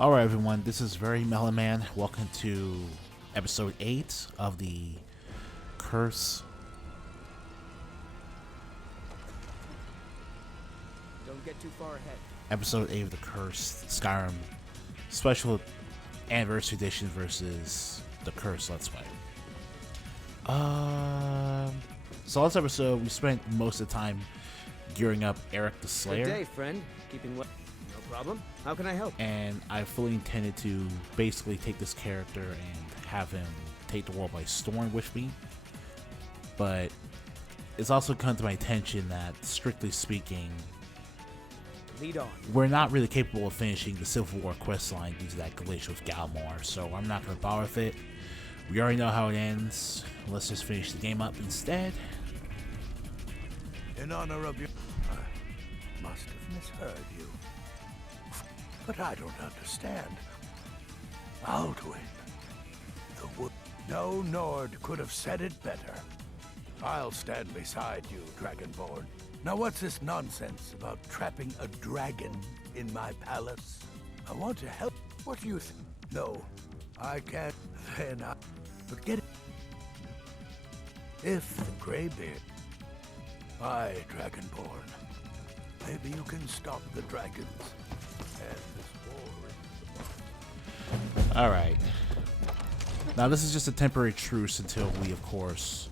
Alright everyone, this is Very Mellow Man. Welcome to episode 8 of the Curse. Don't get too far ahead. Episode 8 of the Curse Skyrim Special Anniversary Edition versus the Curse Let's Play. So last episode we spent most of the time gearing up Eric the Slayer. Good day, friend. Keeping well? No problem. How can I help? And I fully intended to basically take this character and have him take the world by storm with me. But it's also come to my attention that, strictly speaking, Lead on. we're not really capable of finishing the Civil War quest line due to that glitch with Galmar, so I'm not going to bother with it. We already know how it ends. Let's just finish the game up instead. In honor of your... I must have misheard you. But I don't understand. Alduin. The wood. No Nord could have said it better. I'll stand beside you, Dragonborn. Now what's this nonsense about trapping a dragon in my palace? I want to help. What do you think? No, I can't. Then I... Forget it. If the Greybeard... Aye, Dragonborn. Maybe you can stop the dragons. And this war. Alright. Now this is just a temporary truce until we, of course,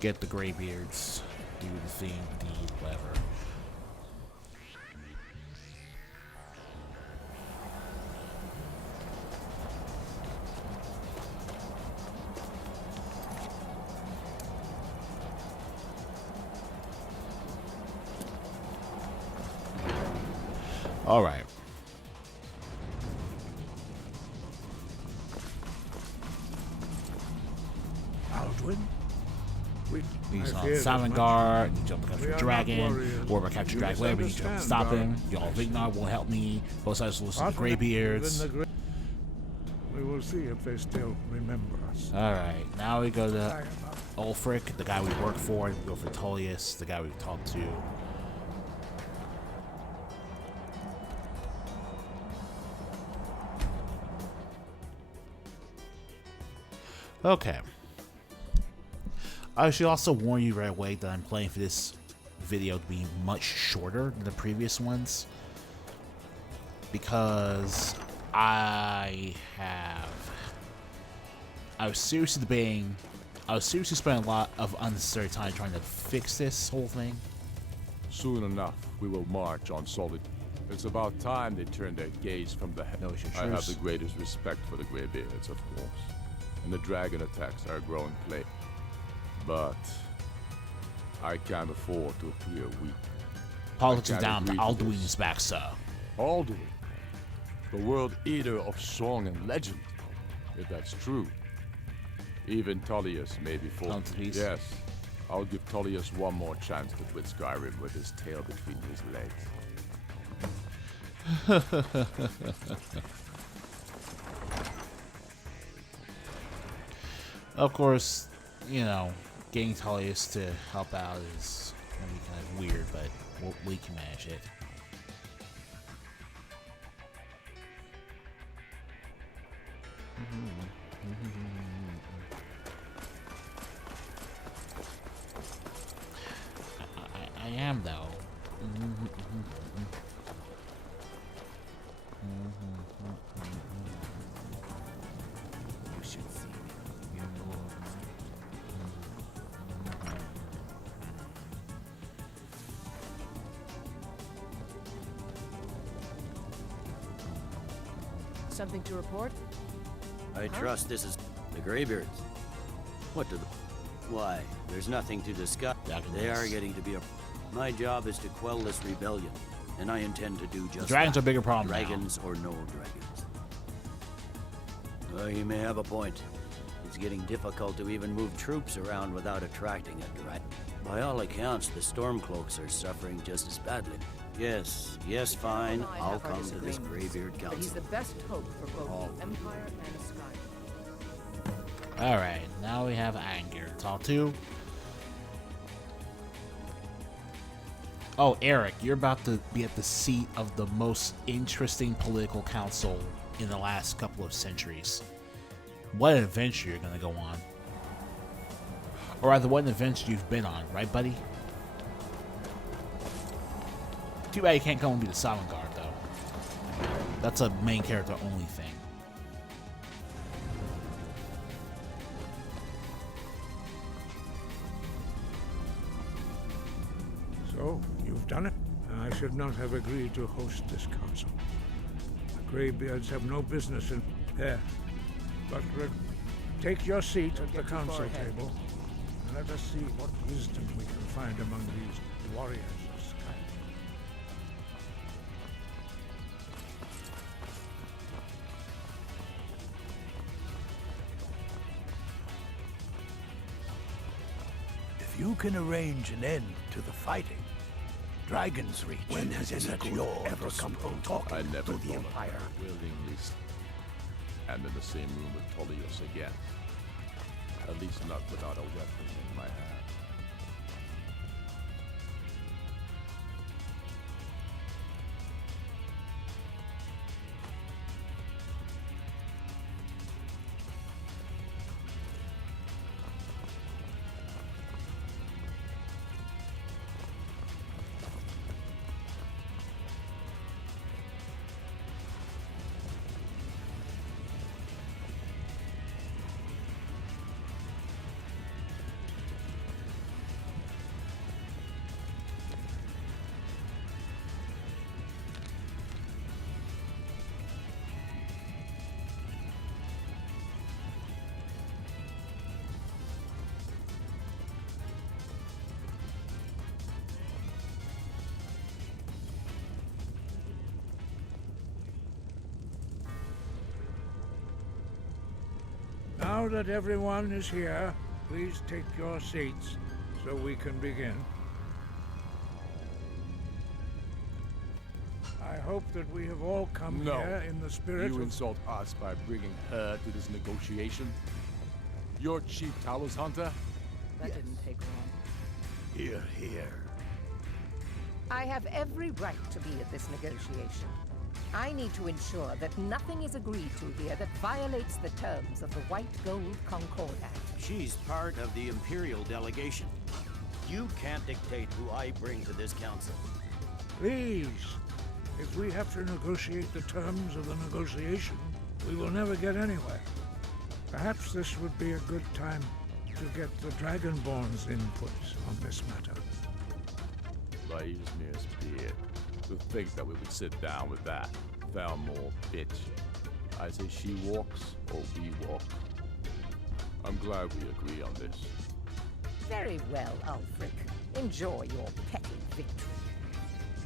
get the Greybeards. Do the thing, deed, whatever. All right. Alduin? He's on Silent Guard, you jump to capture Dragon, or if I capture Dragon whatever, you jump to stop him. Y'all Vignar won't help me. Both sides will listen to Greybeards. We will see if they still remember us. Alright, now we go to Ulfric, the guy we work for, and we go for Tullius, the guy we talked to. Okay. I should also warn you right away that I'm planning for this video to be much shorter than the previous ones, because I was seriously debating, I was seriously spending a lot of unnecessary time trying to fix this whole thing. Soon enough, we will march on solid. It's about time they turn their gaze from the head. No, it's your I have truce. the greatest respect for the Greybeards, of course. And the dragon attacks are a growing plague. But I can't afford to appear weak. Politics I is can't down, but agree to Alduin this. is back, sir. Alduin, the world eater of song and legend, if that's true. Even Tullius may be Come full. to peace. Yes, I'll give Tullius one more chance to quit Skyrim with his tail between his legs. Of course, you know, getting Tullius to help out is going to be kind of weird, but we can manage it. I am, though. You should see me. You know Something to report? I trust this is the Greybeards. What do the... Why, there's nothing to discuss. They are getting to be a... My job is to quell this rebellion, and I intend to do just Dragons that. are a bigger problem now. Dragons or no dragons. Well, you may have a point. It's getting difficult to even move troops around without attracting a dragon. By all accounts, the Stormcloaks are suffering just as badly. Yes, fine. I'll come to this Greybeard But he's Council. the best hope for both All the Empire and the Sky. Alright, now we have Anger to talk to. Oh, Eric, you're about to be at the seat of the most interesting political council in the last couple of centuries. What an adventure you're going to go on. Or rather, what an adventure you've been on, right, buddy? Too bad you can't come and be the Silent Guard, though. That's a main character only thing. So, you've done it? I should not have agreed to host this council. The Greybeards have no business in there. But take your seat at the council table, and let us see what wisdom we can find among these warriors of Skyrim. If you can arrange an end to the fighting, Dragon's Reach. When has any good ever come from talking I never to the thought Empire? I would willingly stand in the same room with Tullius again. At least not without a weapon in my hand. Now that everyone is here, please take your seats so we can begin. I hope that we have all come here in the spirit You of... insult us by bringing her to this negotiation? You're Chief Talos Hunter? That didn't take long. Here, here. I have every right to be at this negotiation. I need to ensure that nothing is agreed to here that violates the terms of the White Gold Concord Act. She's part of the Imperial delegation. You can't dictate who I bring to this council. Please, if we have to negotiate the terms of the negotiation, we will never get anywhere. Perhaps this would be a good time to get the Dragonborn's input on this matter. By Ysmir's beard. To think that we would sit down with that Thalmor bitch. I say she walks, or we walk. I'm glad we agree on this. Very well, Ulfric. Enjoy your petty victory.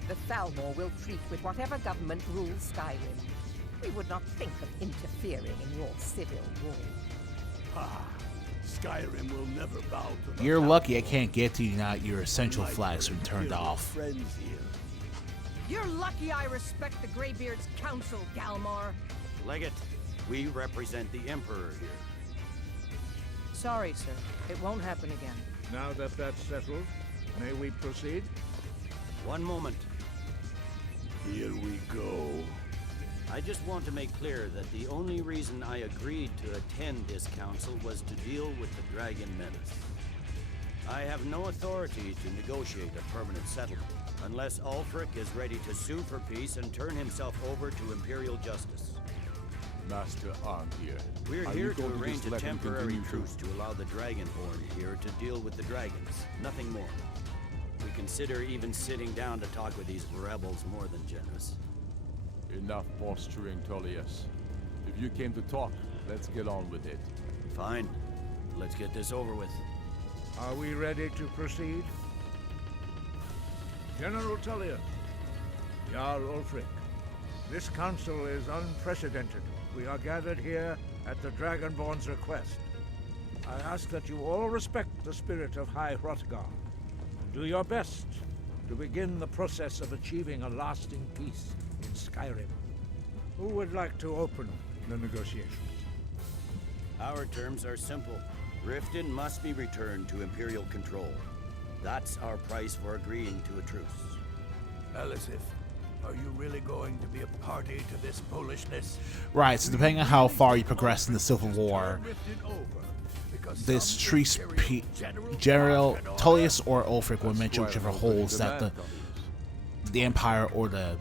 The Thalmor will treat with whatever government rules Skyrim. We would not think of interfering in your civil war. Ah, Skyrim will never bow to the You're lucky I can't get to you now. Your essential flags are turned off. friends here. You're lucky I respect the Greybeard's counsel, Galmar. Legate, we represent the Emperor here. Sorry, sir. It won't happen again. Now that that's settled, may we proceed? One moment. Here we go. I just want to make clear that the only reason I agreed to attend this council was to deal with the Dragon Menace. I have no authority to negotiate a permanent settlement, unless Ulfric is ready to sue for peace and turn himself over to Imperial justice. Master Arngeir. We're are here you to going arrange just a let him temporary continue truce to allow the Dragonborn here to deal with the dragons. Nothing more. We consider even sitting down to talk with these rebels more than generous. Enough posturing, Tullius. If you came to talk, let's get on with it. Fine. Let's get this over with. Are we ready to proceed? General Tullius, Jarl Ulfric, this council is unprecedented. We are gathered here at the Dragonborn's request. I ask that you all respect the spirit of High Hrothgar and do your best to begin the process of achieving a lasting peace in Skyrim. Who would like to open the negotiations? Our terms are simple. Riften must be returned to Imperial control. That's our price for agreeing to a truce. Elisif, are you really going to be a party to this foolishness? Right, so depending on how far you progress in the Civil War, this Trice General Tullius or Ulfric will mention whichever holds that the Empire or the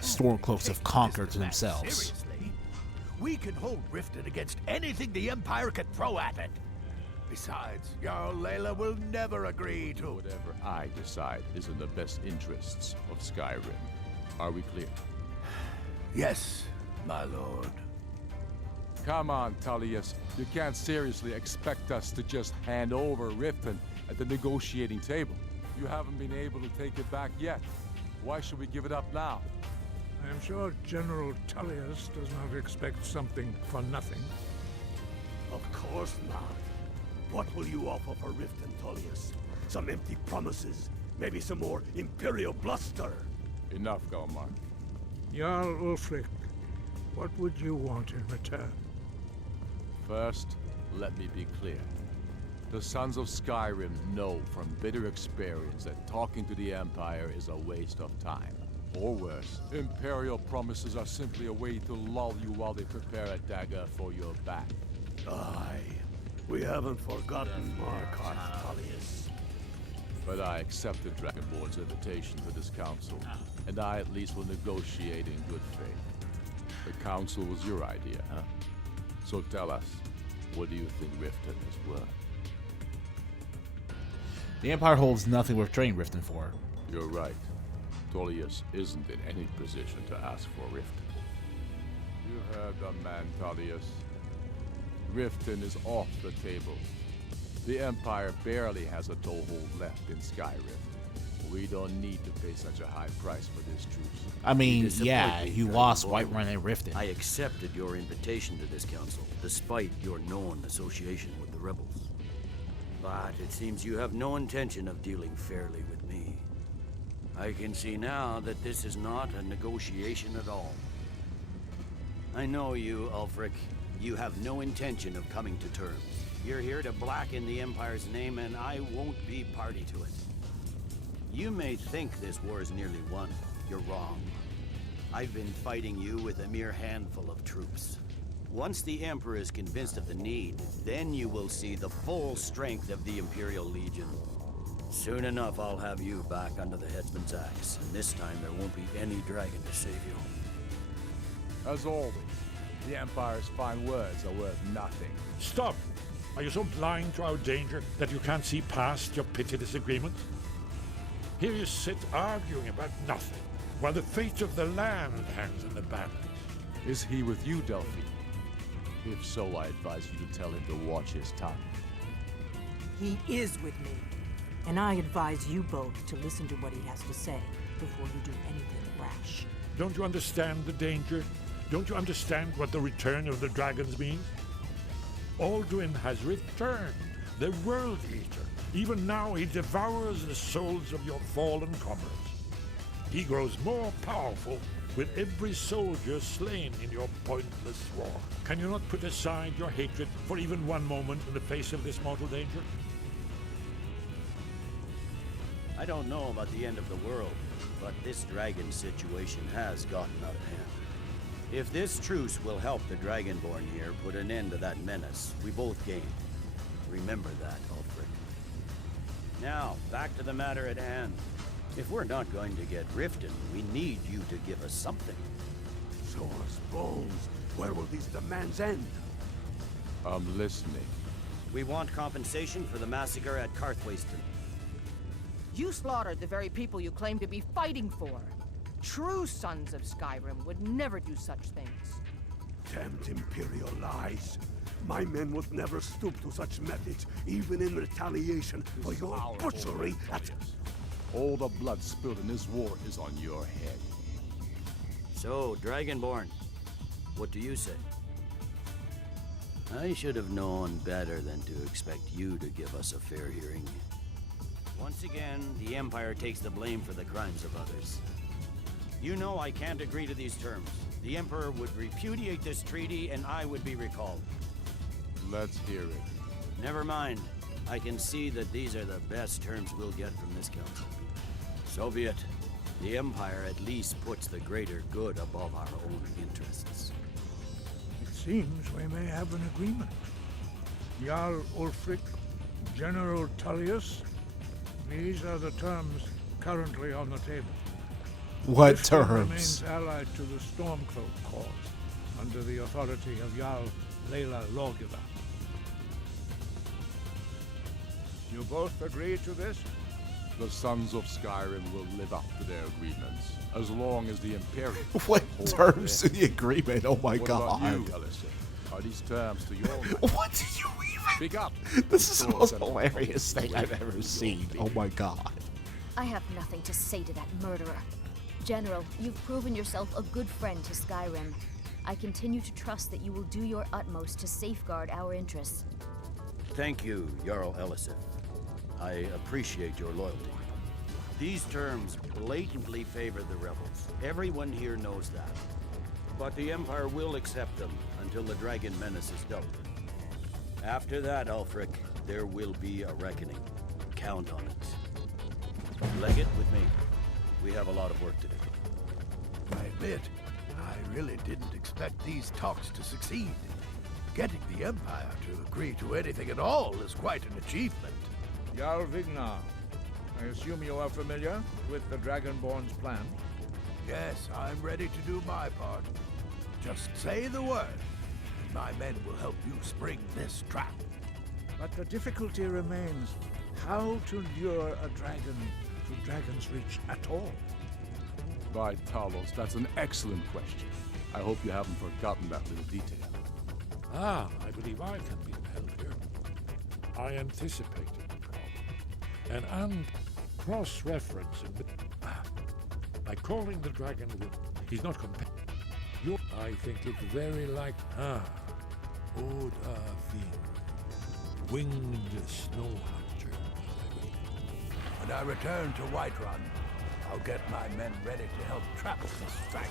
Stormcloaks have conquered to themselves. Seriously? We can hold Riften against anything the Empire can throw at it. Besides, Jarl Layla will never agree to Whatever I decide is in the best interests of Skyrim. Are we clear? Yes, my lord. Come on, Tullius. You can't seriously expect us to just hand over Riften at the negotiating table. You haven't been able to take it back yet. Why should we give it up now? I'm sure General Tullius does not expect something for nothing. Of course not. What will you offer for Riften, Tullius? Some empty promises? Maybe some more Imperial bluster? Enough, Galmar. Jarl Ulfric, what would you want in return? First, let me be clear. The Sons of Skyrim know from bitter experience that talking to the Empire is a waste of time. Or worse, Imperial promises are simply a way to lull you while they prepare a dagger for your back. Aye. We haven't forgotten Markarth, Tullius. But I accepted Dragonborn's invitation to this council, and I at least will negotiate in good faith. The council was your idea, huh? So tell us, what do you think Riften is worth? The Empire holds nothing worth trading Riften for. You're right. Tullius isn't in any position to ask for Riften. You heard the man, Tullius. Riften is off the table. The Empire barely has a toehold left in Skyrim. We don't need to pay such a high price for this truce. I mean, yeah, you lost Whiterun and Riften. I accepted your invitation to this council, despite your known association with the rebels. But it seems you have no intention of dealing fairly with me. I can see now that this is not a negotiation at all. I know you, Ulfric. You have no intention of coming to terms. You're here to blacken the Empire's name, and I won't be party to it. You may think this war is nearly won. You're wrong. I've been fighting you with a mere handful of troops. Once the Emperor is convinced of the need, then you will see the full strength of the Imperial Legion. Soon enough, I'll have you back under the headsman's axe, and this time there won't be any dragon to save you. As always, the Empire's fine words are worth nothing. Stop! Are you so blind to our danger that you can't see past your petty disagreement? Here you sit arguing about nothing, while the fate of the land hangs in the balance. Is he with you, Delphi? If so, I advise you to tell him to watch his tongue. He is with me, and I advise you both to listen to what he has to say before you do anything rash. Don't you understand the danger? Don't you understand what the return of the dragons means? Alduin has returned, the World Eater. Even now he devours the souls of your fallen comrades. He grows more powerful with every soldier slain in your pointless war. Can you not put aside your hatred for even one moment in the face of this mortal danger? I don't know about the end of the world, but this dragon situation has gotten out of hand. If this truce will help the Dragonborn here put an end to that menace, we both gain. Remember that, Ulfric. Now, back to the matter at hand. If we're not going to get Riften, we need you to give us something. Show us bones. Where will these demands end? I'm listening. We want compensation for the massacre at Karthwasten. You slaughtered the very people you claim to be fighting for. True sons of Skyrim would never do such things. Damned Imperial lies. My men would never stoop to such methods, even in retaliation for your butchery at... All the blood spilled in this war is on your head. So, Dragonborn, what do you say? I should have known better than to expect you to give us a fair hearing. Once again, the Empire takes the blame for the crimes of others. You know I can't agree to these terms. The Emperor would repudiate this treaty and I would be recalled. Let's hear it. Never mind. I can see that these are the best terms we'll get from this council. So be it. The Empire at least puts the greater good above our own interests. It seems we may have an agreement. Jarl Ulfric, General Tullius, these are the terms currently on the table. What Riften terms? remains allied to the Stormcloak cause, under the authority of Jarl Layla Lorgiva. You both agree to this? The Sons of Skyrim will live up to their agreements, as long as the Imperium... What hold terms their to the agreement? Oh my What god. about you, Ellison? Are these terms to your liking? What do you even... Speak up! This is the Swords most and hilarious thing I've weapons ever will seen. be Oh my god. I have nothing to say to that murderer. General, you've proven yourself a good friend to Skyrim. I continue to trust that you will do your utmost to safeguard our interests. Thank you, Jarl Elisif. I appreciate your loyalty. These terms blatantly favor the rebels. Everyone here knows that. But the Empire will accept them until the Dragon Menace is dealt with. After that, Ulfric, there will be a reckoning. Count on it. Legate with me. We have a lot of work to do. I admit, I really didn't expect these talks to succeed. Getting the Empire to agree to anything at all is quite an achievement. Jarl Vignar, I assume you are familiar with the Dragonborn's plan? Yes, I'm ready to do my part. Just say the word, and my men will help you spring this trap. But the difficulty remains how to lure a dragon to Dragon's Reach at all. By Talos, that's an excellent question. I hope you haven't forgotten that little detail. Ah, I believe I can be of help here. I anticipated the problem and cross-referencing the... by calling the dragon with... He's not competitive. I think it's very like... Oda Thing. Winged snow hunter. When I return to Whiterun, I'll get my men ready to help trap this dragon.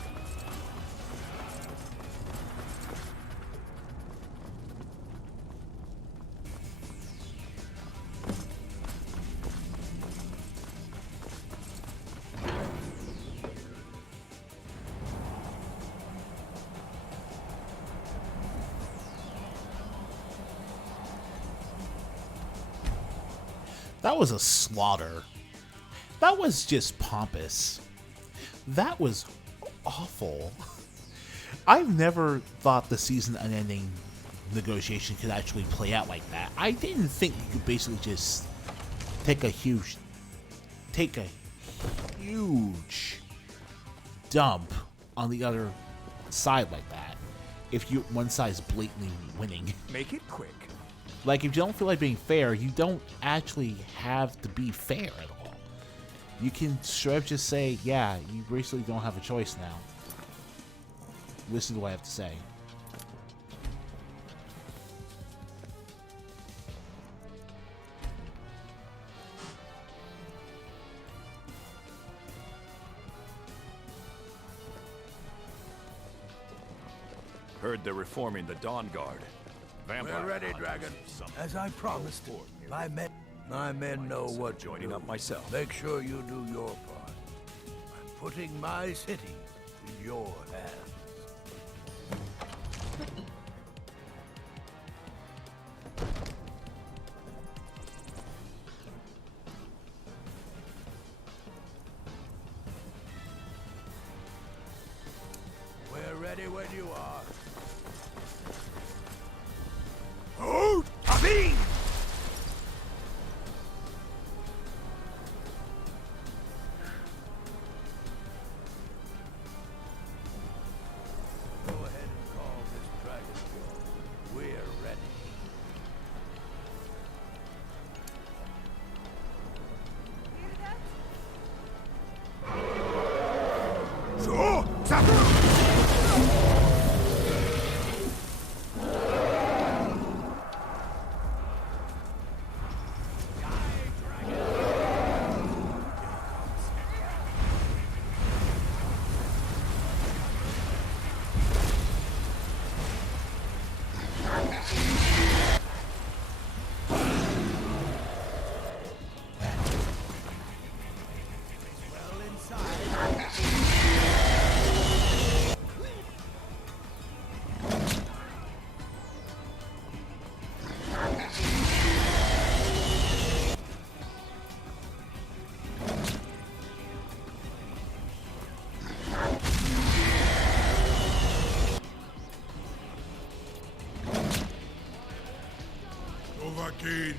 That was a slaughter. That was just pompous. That was awful. I've never thought the season unending negotiation could actually play out like that. I didn't think you could basically just take a huge dump on the other side like that if one side's blatantly winning. Make it quick. Like, if you don't feel like being fair, you don't actually have to be fair at all. You can straight up just say, yeah, you basically don't have a choice now. Listen to what I have to say. Heard they're reforming the Dawn Guard. We're ready, Dragon. As I promised, my men know what to Joining do. up myself. Make sure you do your part. I'm putting my city in your hands. We're ready when you are. Hold! Abin! Go ahead and call this dragon yours. We're ready. So, Kane.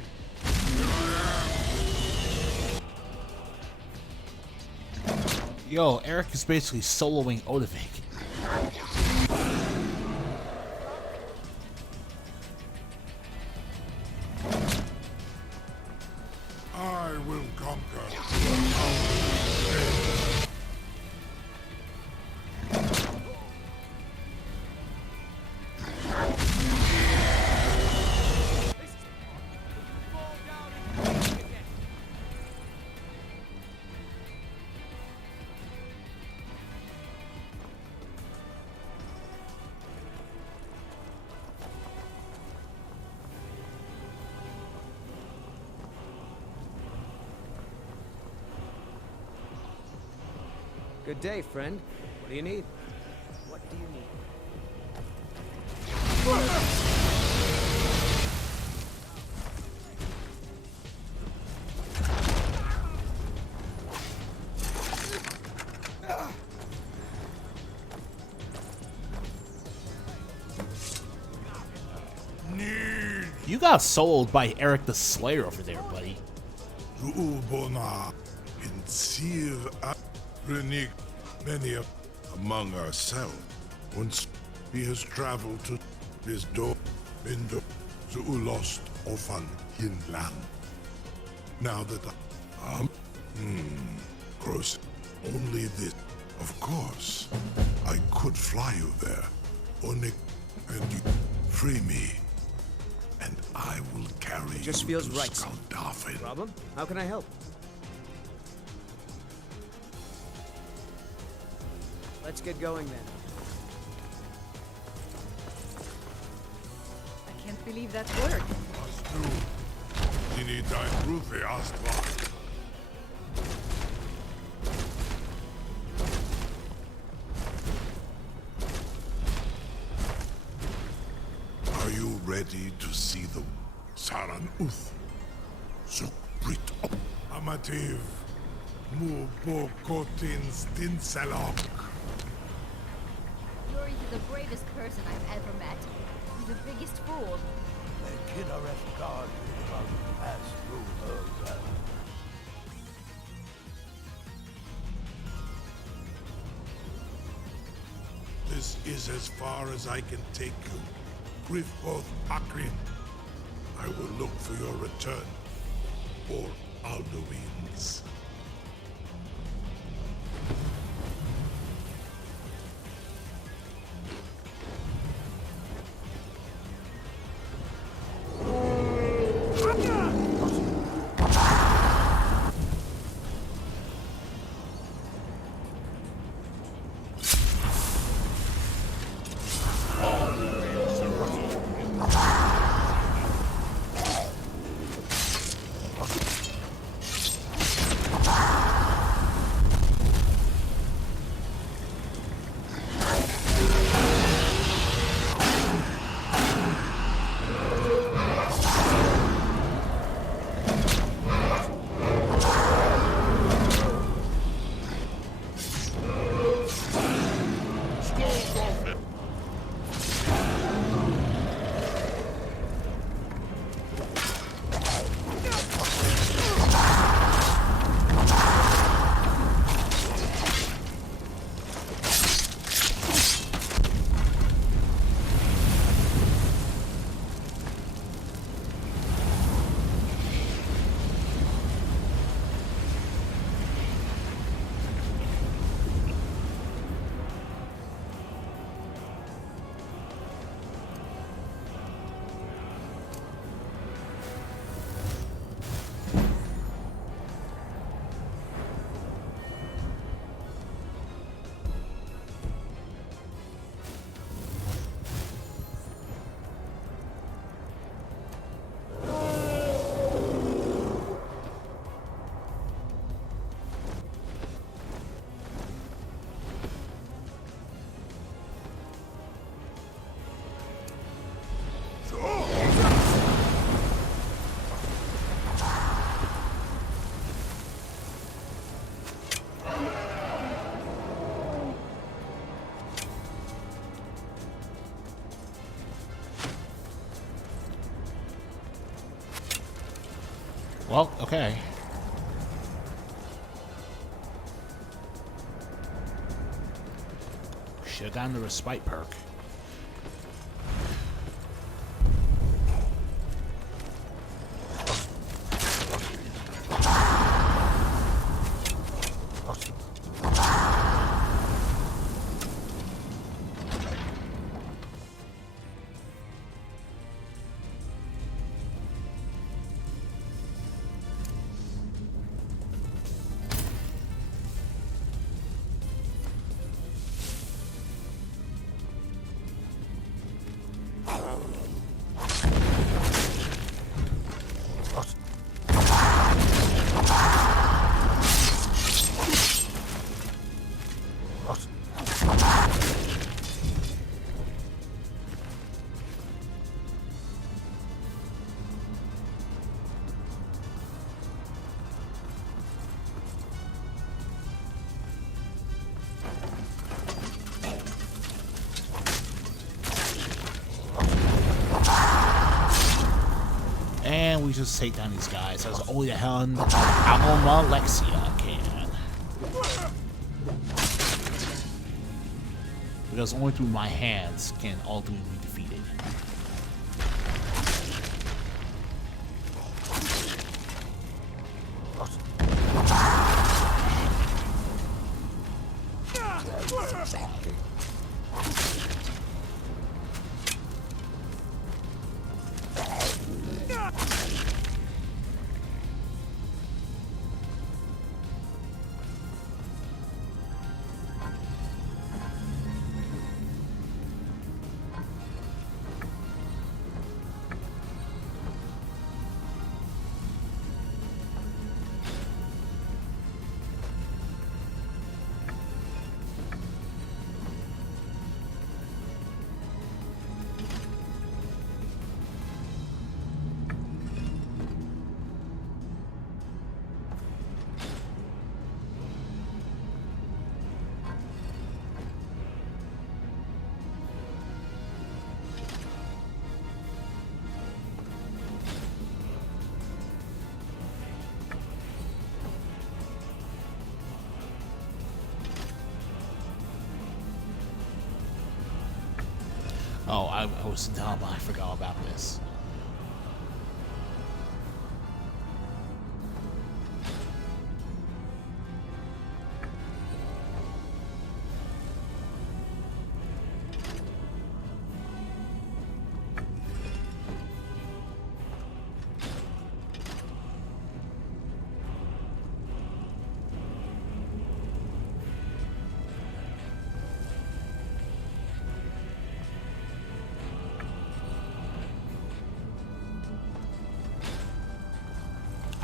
Yo, Eric is basically soloing Odovik. I will conquer. Good day, friend. What do you need? What do you need? You got sold by Eric the Slayer over there, buddy. Zuubona in Sir Renik, many among ourselves. Once he has traveled to his door in the Zuulost Ofan Hinland. Now that gross only this. Of course, I could fly you there, Onik, and you free me, and I will carry you Just feels to right. Skaldafin. Problem? How can I help? Let's get going then. I can't believe that's work. Ini dein Rufe Astra. Are you ready to see the Saran Uth? Zukbrit Amativ Mubo Kotins Dinselok. Yuri is the bravest person I've ever met. He's the biggest fool. The Kiddaret guard will pass through her realm. This is as far as I can take you. Griffboth Akrin. I will look for your return. Or Alduin's. Well, okay. Should have gotten the respite perk. And we just take down these guys as only the Helen Alexia can. Because only through my hands can ultimately be defeated. Oh, I was dumb. I forgot about this.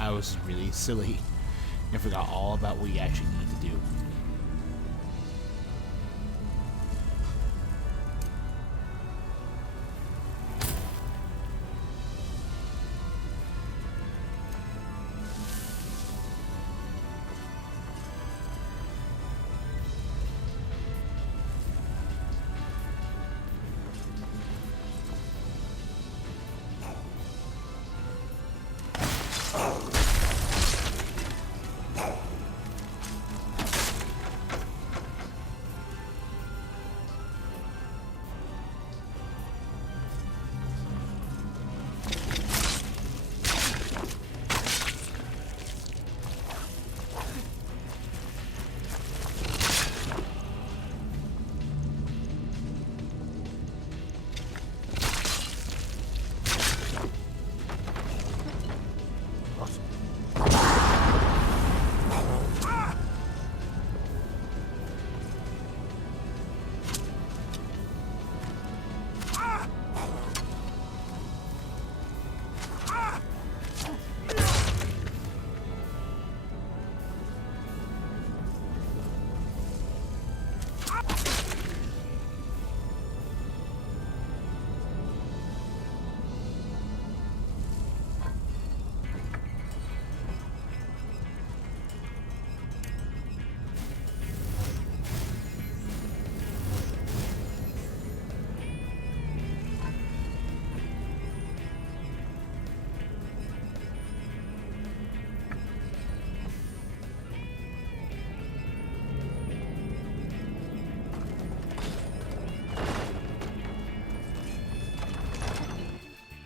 I was really silly and forgot all about what you actually need to do.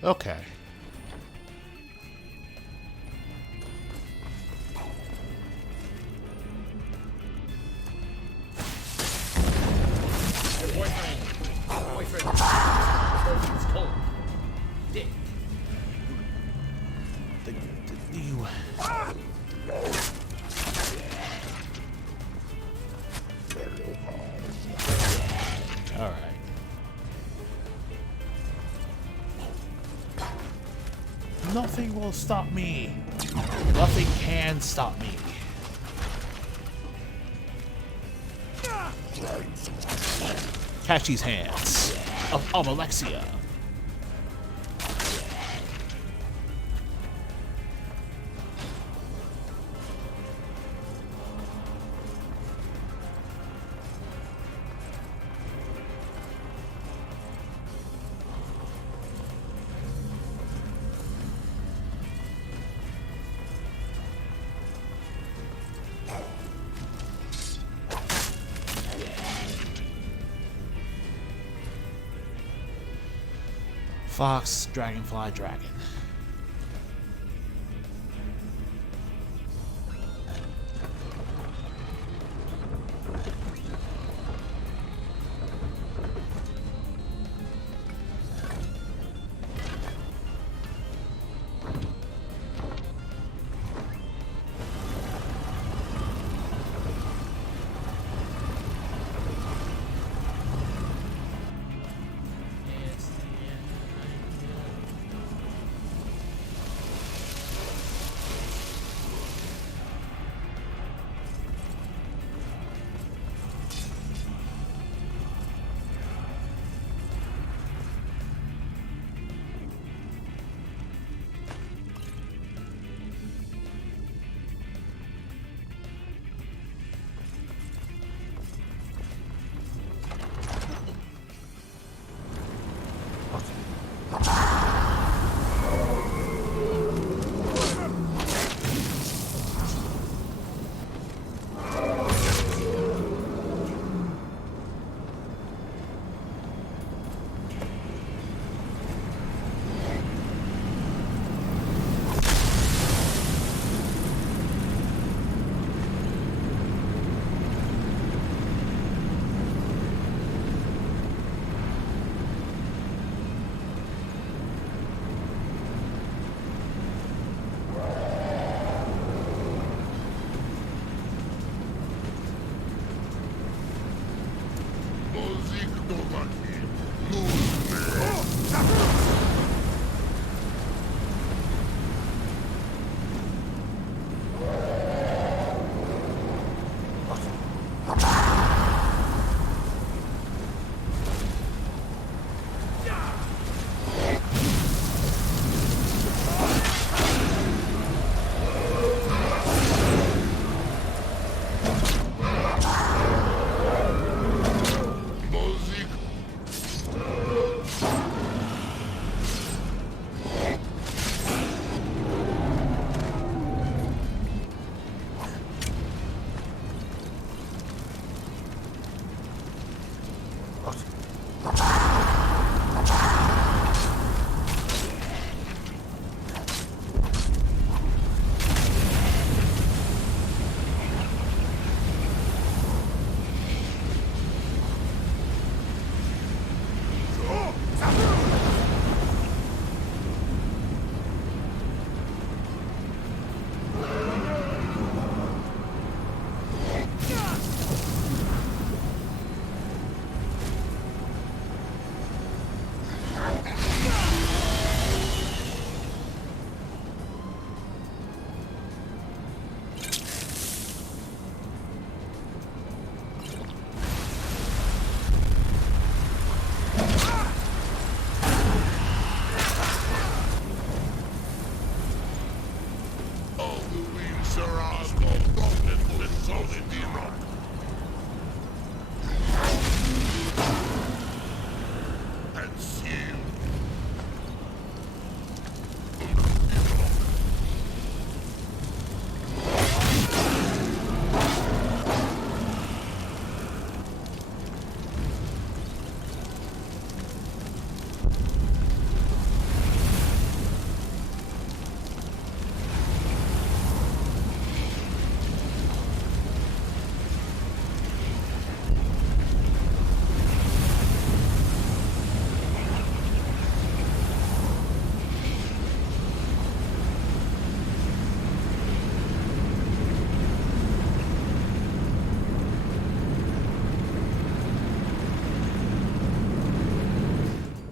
Okay. Boyfriend. It's cold. Dick. You. All right. Nothing will stop me. Nothing can stop me. Catch these hands of Alexia. Fox, dragonfly, dragon.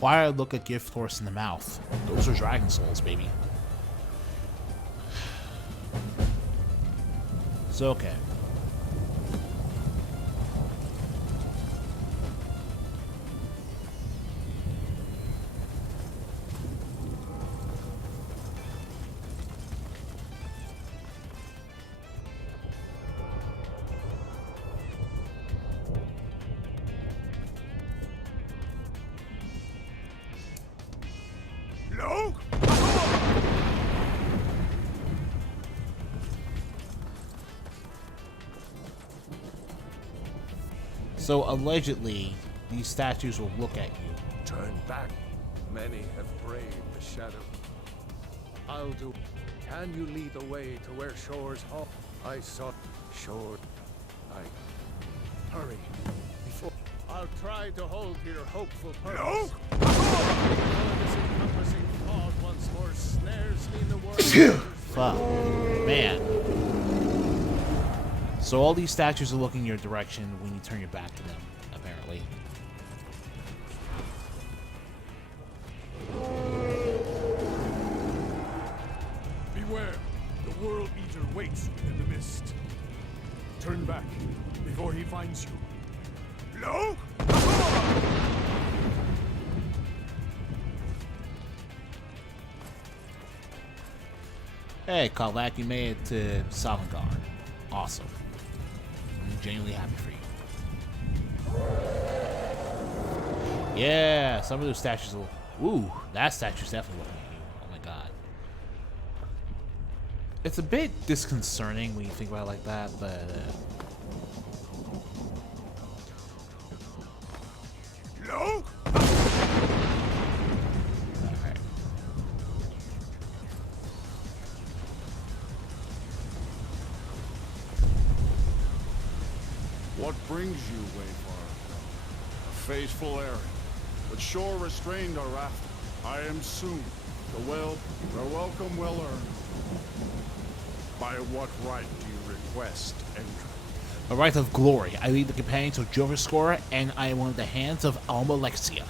Why I look a gift horse in the mouth? Those are dragon souls, baby. It's okay. No? So allegedly, these statues will look at you. Turn back. Many have braved the shadow. I'll do. Can you lead the way to where Shore's home? I saw Shore. Hurry. Before I'll try to hold to your hopeful purpose. No? This encompassing thought once more snares me in the world. Fuck. Man. So all these statues are looking your direction when you turn your back to them, apparently. Beware, the World Eater waits within the mist. Turn back before he finds you. No? Hey, Kalak, you made it to Sovngarde. Awesome. I'm genuinely happy for you. Yeah, some of those statues will... Ooh, that statue's definitely looking at you. Oh my god. It's a bit disconcerting when you think about it like that, but... No? Alright. What brings you, Wayfarer? A faithful errand, but Shore restrained our raft. I am soon. Your welcome well earned. By what right do you request entry? A right of glory. I lead the companions of Jovaskor, and I am one of the hands of Alma Lexia.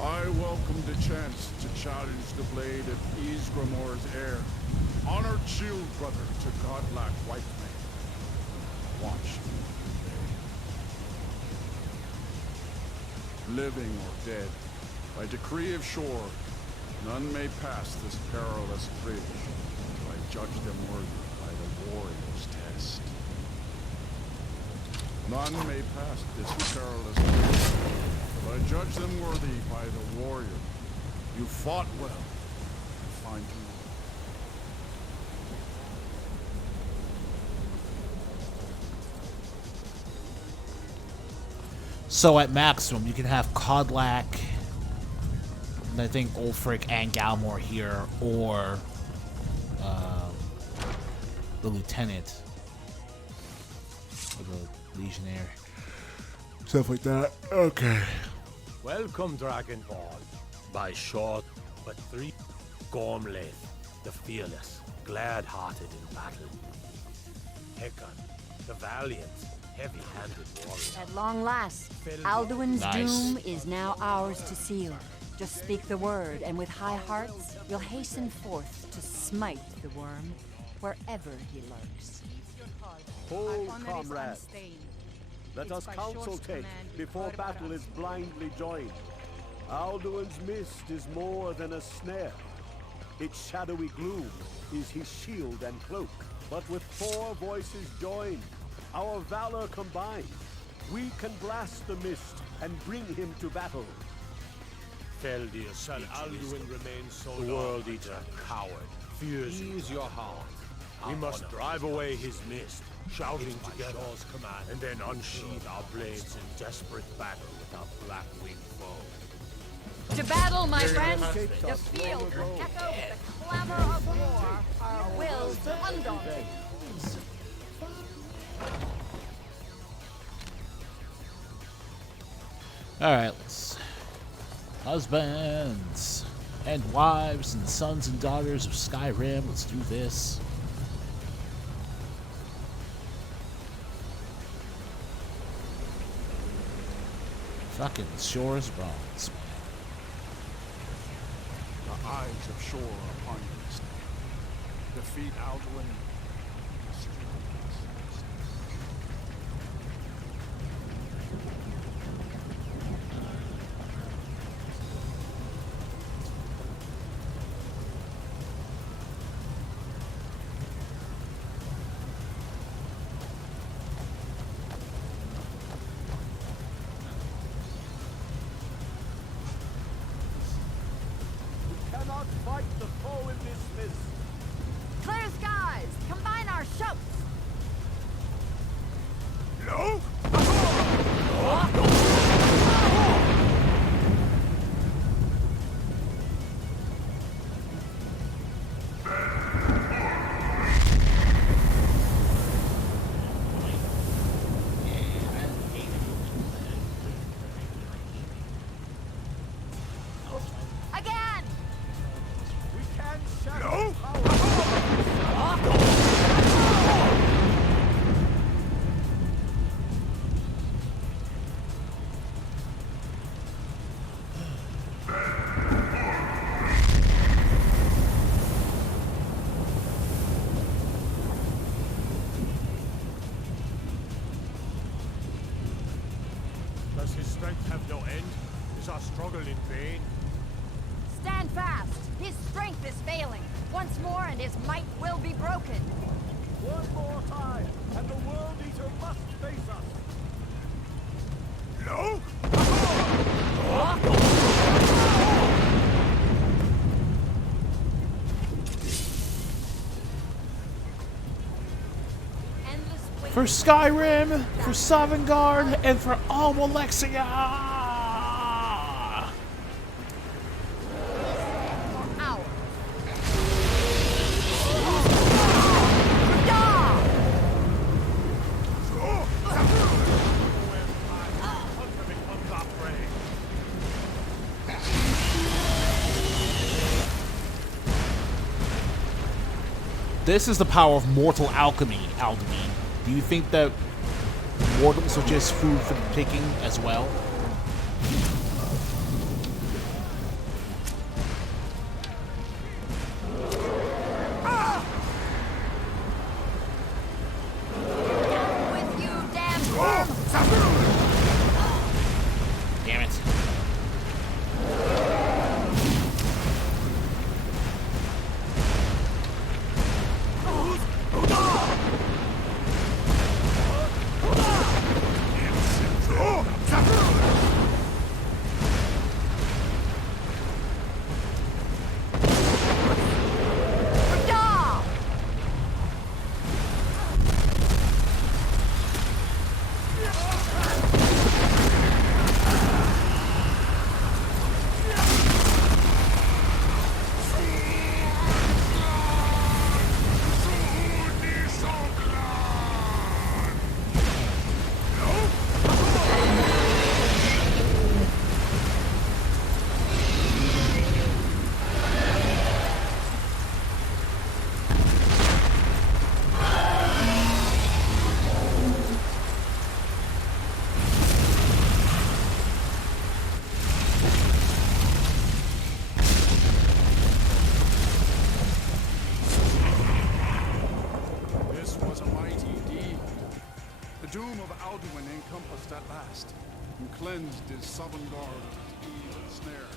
I welcome the chance to challenge the blade of Ysgramor's heir. Honored shield brother to godlike white man. Watch. Living or dead, by decree of Shore, none may pass this perilous bridge till I judge them worthy by the warrior's test. None may pass this perilous bridge till I judge them worthy by the warrior. You fought well. I find you. So at maximum, you can have Kodlak, and I think Ulfric and Galmor here, or the Lieutenant, or the Legionnaire, stuff like that. Okay. Welcome, Dragonborn. By short but three, Gormlaith, the fearless, glad-hearted in battle. Hecon, the valiant, heavy-handed warrior. At long last, Alduin's Nice. doom is now ours to seal. Just speak the word, and with high hearts, we'll hasten forth to smite the worm wherever he lurks. Hold, comrades. Let us counsel take before battle is blindly joined. Alduin's mist is more than a snare. Its shadowy gloom is his shield and cloak. But with 4 voices joined, our valor combined, we can blast the mist and bring him to battle. Feldir, shall Alduin remain so long? The World Eater, coward, fears ease your heart. We must drive away his mist, shouting together command, and then unsheathe our blades in desperate battle with our black-winged foe. To battle, my friends! The field will echo with the clamor of war, our wills undaunted. Alright, let's... Husbands and wives and sons and daughters of Skyrim, let's do this. Fucking Shore's bones, man. Eyes of Shore are upon you. Defeat Alduin. Cannot fight the foe in this mist. Clear skies! Combine our shouts! No? Again! We can shatter No? the power. Does his strength have no end? Is our struggle in vain? Stand fast! His strength is failing. Once more and his might will be broken. One more time, and the World Eater must face us. No? Endless wait. For Skyrim, for Sovngarde, and for all Alexia! For hours. Hunter becomes our prey. This is the power of mortal alchemy, Alduin. Do you think that mortals are just food for the picking as well? With you, damn worm! Damn it. This was a mighty deed. The doom of Alduin encompassed at last, and cleansed his Sovngarde of its evil snare.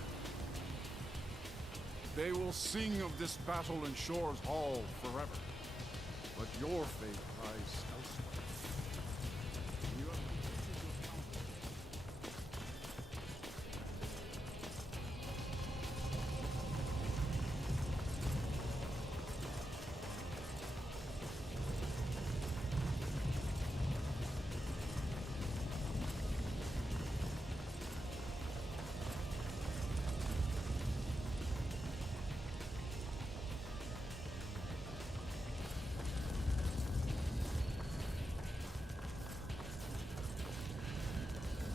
They will sing of this battle in Shore's Hall forever, but your fate lies elsewhere. You have completed your counsel.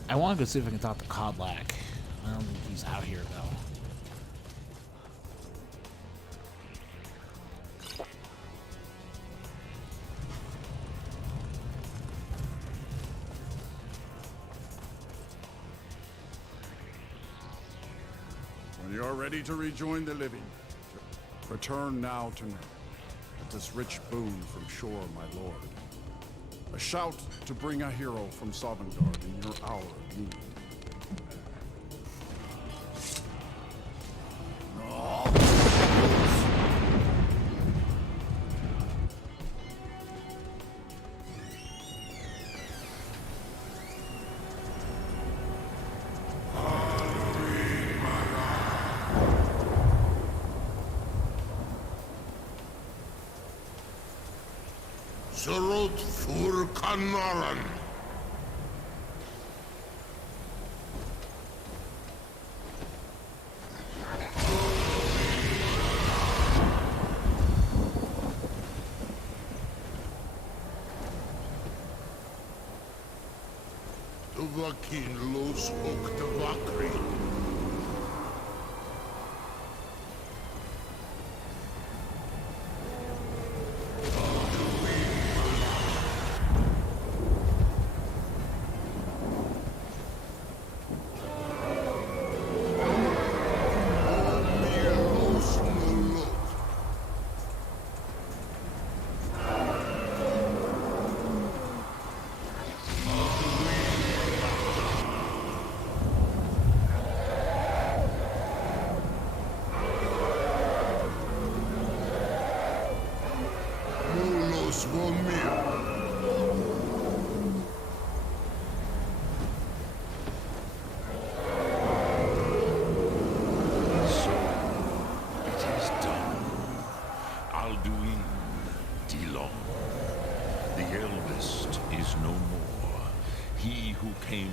I want to go see if I can talk to Kodlak. I don't think he's out here though. When We are ready to rejoin the living. Return now to me, at this rich boon from shore, my lord. A shout to bring a hero from Sovngarde in your hour of need. Surut fur Kanaran. Tuvakin los ok Tavakri.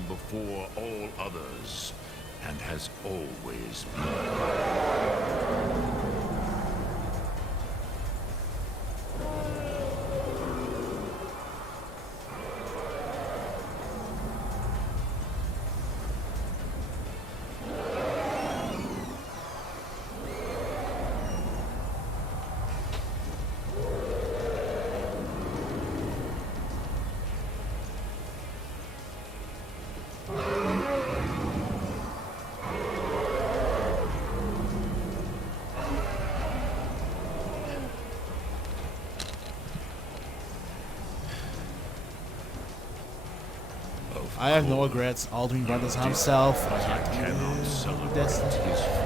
Before all others, and has always been. I have no regrets. Alduin brought this on himself.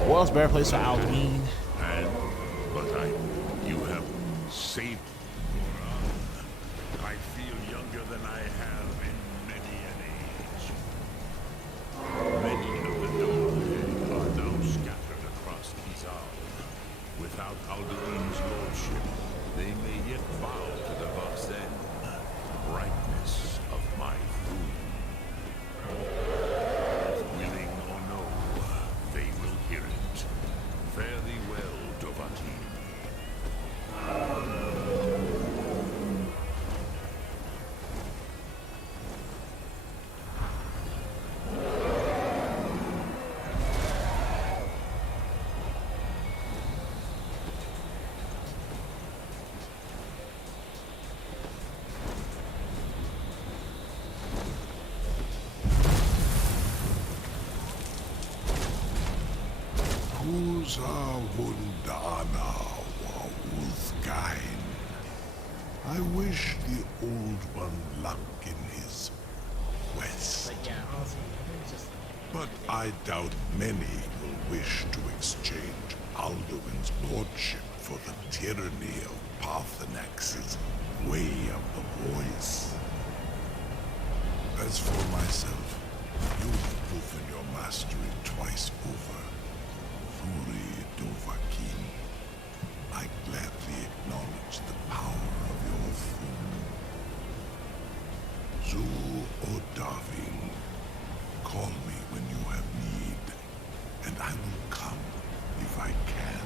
World's better place for Alduin. But you have saved. I feel younger than I have in many an age. Many of the Nomae are now scattered across Izal. Without Alduin's lordship, they may yet bow to the Vaxen, brightness of my food. Willing or no, they will hear it. Fare thee well, Dovahkiin. I wish the Old One luck in his quest. But I doubt many will wish to exchange Alduin's lordship for the tyranny of Parthenax's way of the voice. As for myself, you have proven your mastery twice over. Furi Dovahkiin, I gladly acknowledge the power of your food. Zu Odaving, call me when you have need, and I will come if I can.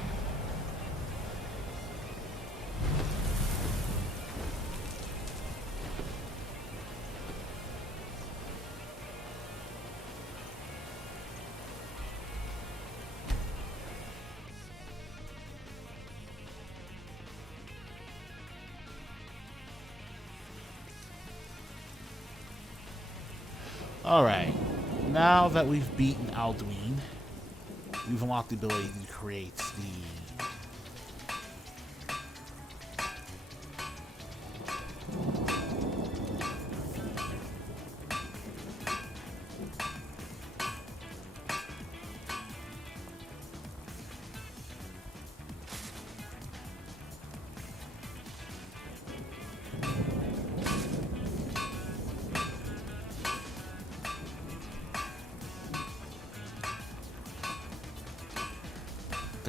Alright, now that we've beaten Alduin, we've unlocked the ability to create the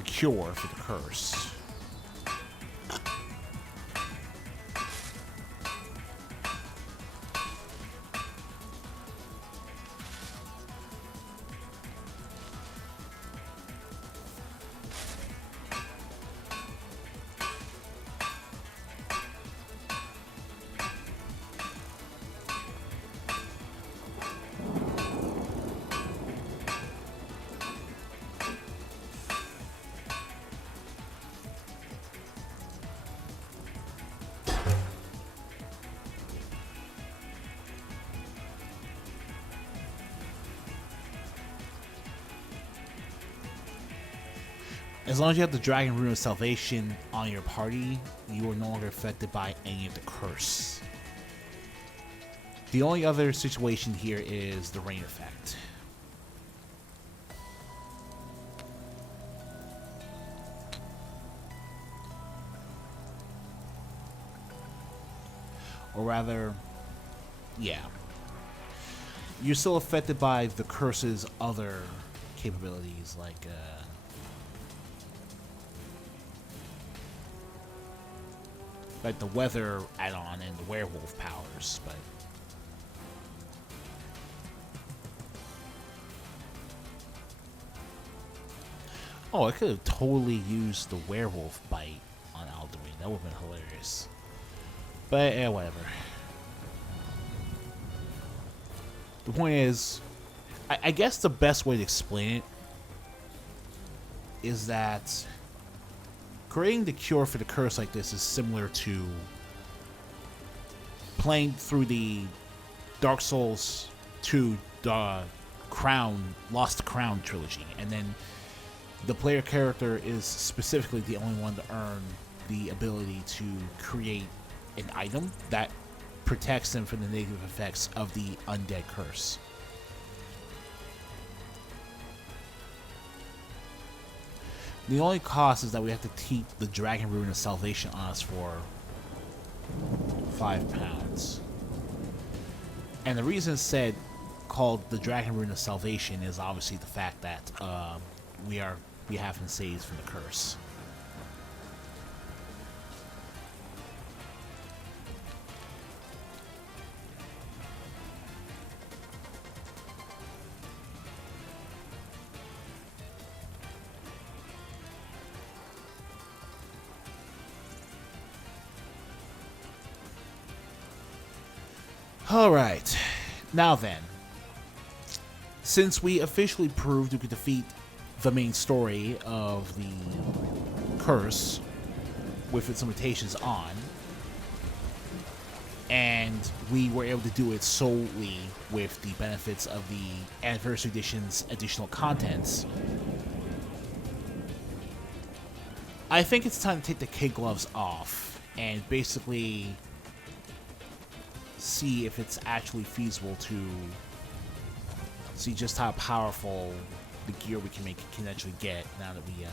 cure for the curse. As long as you have the Dragon Rune of Salvation on your party, you are no longer affected by any of the curse. The only other situation here is the rain effect. Or rather, yeah. You're still affected by the curse's other capabilities, like the weather add-on and the werewolf powers, but oh, I could have totally used the werewolf bite on Alduin. That would have been hilarious. But yeah, whatever. The point is, I guess the best way to explain it is that creating the cure for the curse like this is similar to playing through the Dark Souls 2 Lost Crown trilogy, and then the player character is specifically the only one to earn the ability to create an item that protects them from the negative effects of the undead curse. The only cost is that we have to keep the Dragon Rune of Salvation on us for £5. And the reason it's called the Dragon Rune of Salvation is obviously the fact that we have been saved from the curse. Alright, now then, since we officially proved we could defeat the main story of the curse with its limitations on, and we were able to do it solely with the benefits of the Anniversary Edition's additional contents, I think it's time to take the kid gloves off and basically see if it's actually feasible to see just how powerful the gear we can actually get now that we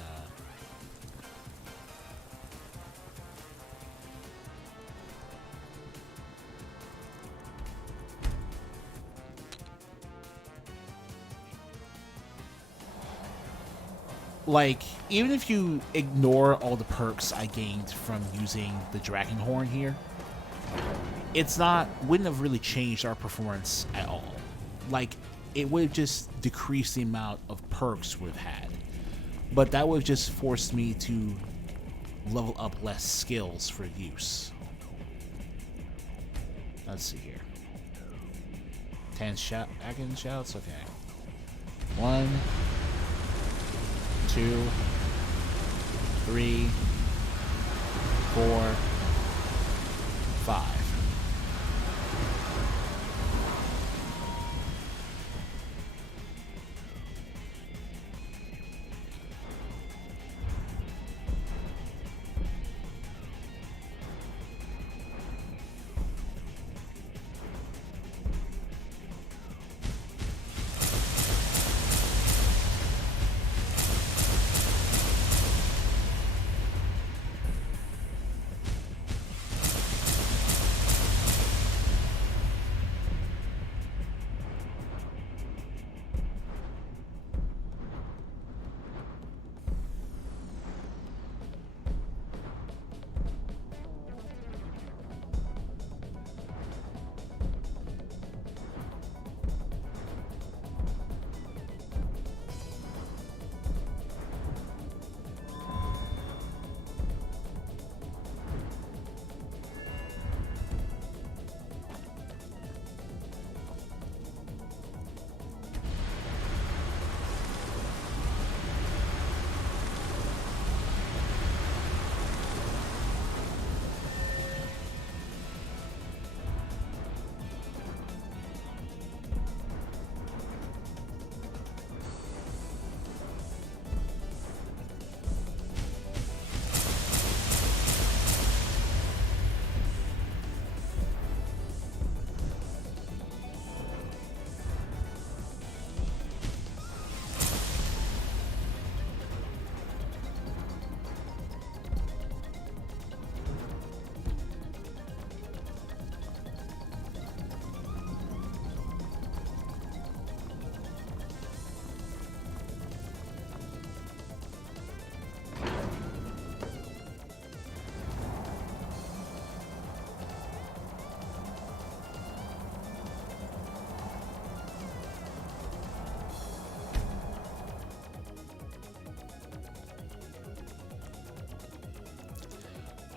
like, even if you ignore all the perks I gained from using the Dragon Horn here, wouldn't have really changed our performance at all. Like, it would have just decreased the amount of perks we've had. But that would have just forced me to level up less skills for use. Let's see here. 10 Dragon shouts? Okay. 1, 2, 3, 4, 5.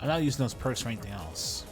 I'm not using those perks for anything else.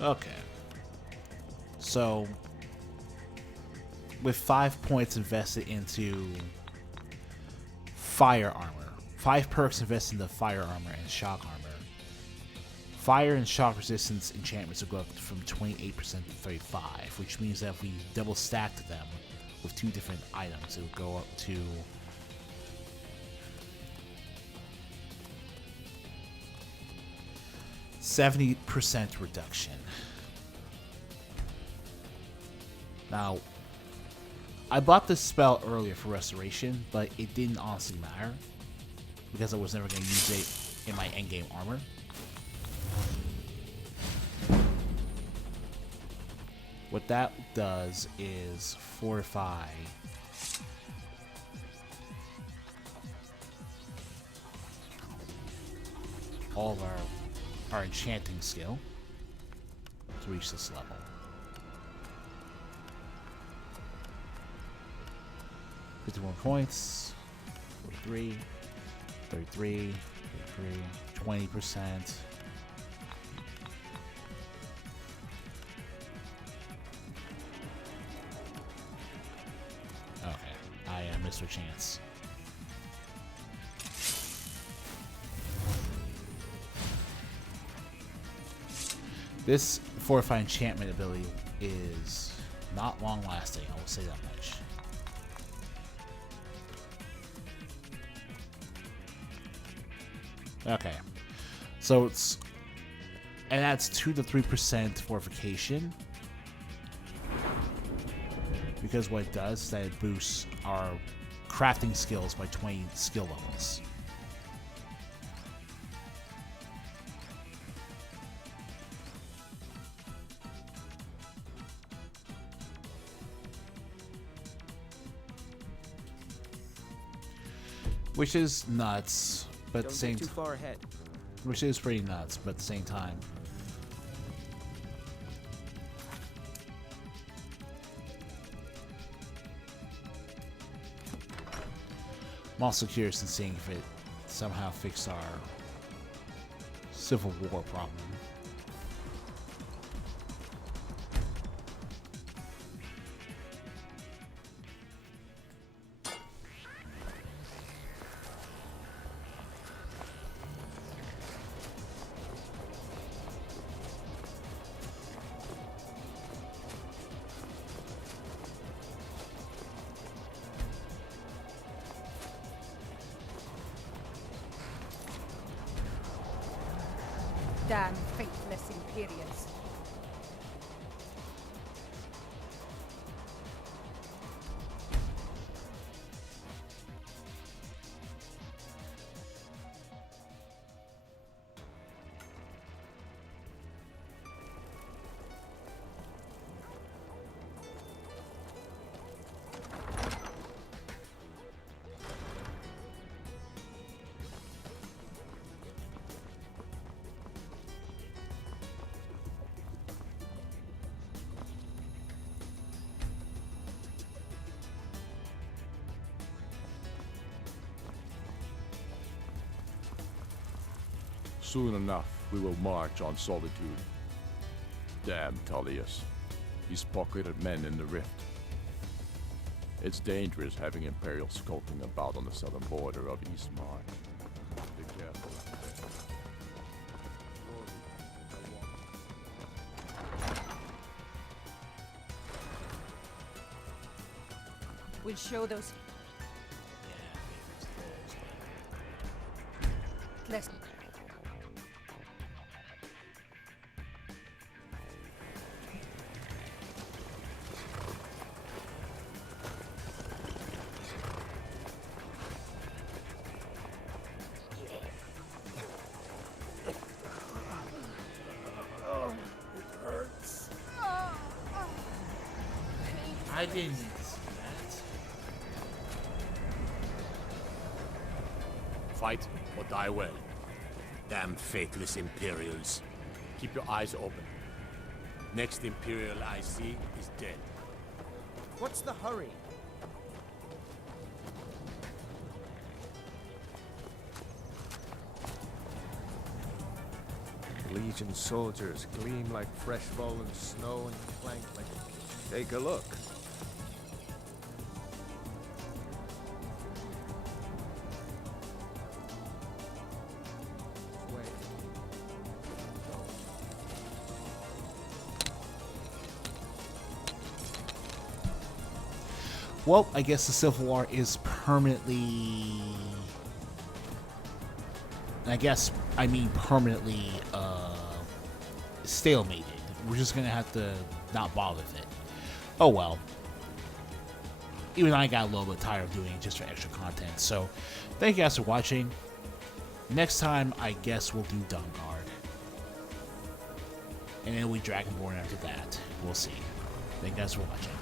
Okay. So, with 5 points invested into fire armor, 5 perks invested into fire armor and shock armor, fire and shock resistance enchantments will go up from 28% to 35%, which means that if we double stacked them with 2 different items, it would go up to 70% reduction. Now, I bought this spell earlier for restoration, but it didn't honestly matter because I was never going to use it in my endgame armor. What that does is fortify all of our enchanting skill to reach this level. $51 points, 43, 33, 33, 20%. Okay, I missed a chance. This Fortify enchantment ability is not long lasting, I will say that much. Okay, so it adds 2 to 3% fortification, because what it does is that it boosts our crafting skills by 20 skill levels. Which is nuts, but at the same too far ahead. Which is pretty nuts, but at the same time. I'm also curious in seeing if it somehow fixed our Civil War problem. Damn faithless Imperials. Soon enough, we will march on Solitude. Damn Tullius. He's pocketed men in the rift. It's dangerous having Imperials skulking about on the southern border of East March. Be careful. We'd show those. Let's. I didn't need to see that. Fight or die well. Damn faithless Imperials. Keep your eyes open. Next Imperial I see is dead. What's the hurry? Legion soldiers gleam like fresh fallen snow and clank like a... Take a look. Well, I guess the Civil War is permanently... permanently stalemated. We're just gonna have to not bother with it. Oh well. Even I got a little bit tired of doing it just for extra content. So, thank you guys for watching. Next time, I guess we'll do Dawnguard. And then we Dragonborn after that. We'll see. Thank you guys for watching.